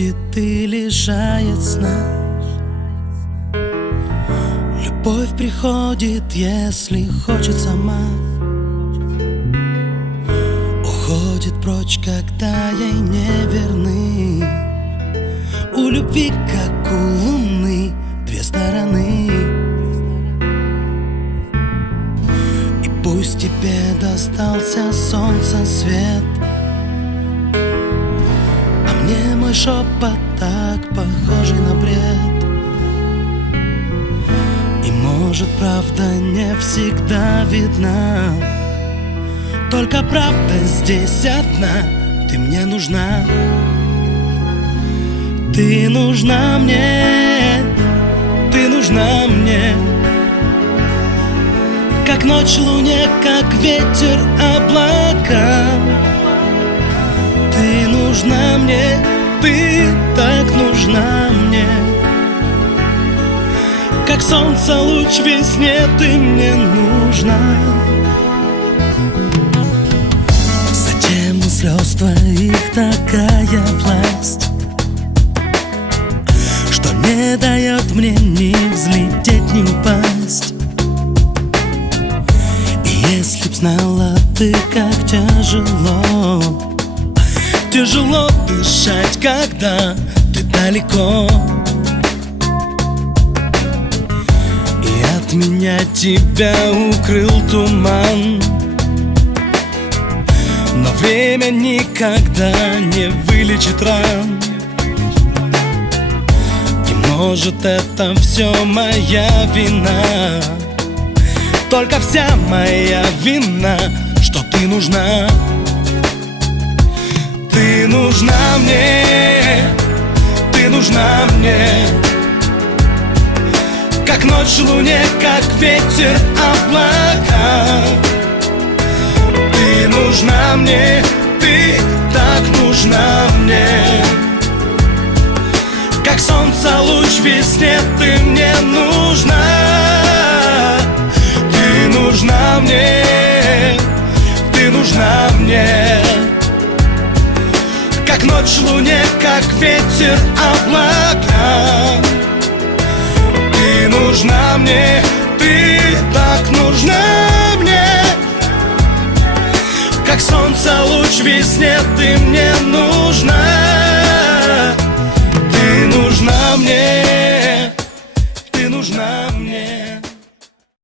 приходит и лишает сна. Любовь приходит, если хочет сама. Уходит прочь, когда ей не верны. У любви, как у луны, две стороны. И пусть тебе достался солнца свет, а мне мой шепот так похожий на бред. И может правда не всегда видна, только правда здесь одна. Ты мне нужна, ты нужна мне, ты нужна мне. Как ночь луне, как ветер облака. Ты нужна мне, ты так нужна мне. Как солнце луч в весне, ты мне нужна. Затем у слез твоих такая власть, что не дает мне ни взлететь, ни упасть. И если б знала ты, как тяжело, тяжело дышать, когда ты далеко. И от меня тебя укрыл туман, но время никогда не вылечит ран. И может это все моя вина, только вся моя вина, что ты нужна. Ты нужна мне, ты нужна мне. Как ночь луне, как ветер облака. Ты нужна мне, ты так нужна мне. Как солнце луч в весне, ты мне нужна. Ты нужна мне, ты нужна мне. Как ночь луне, как ветер облака. Ты нужна мне, ты так нужна мне. Как солнце луч в весне, ты мне нужна.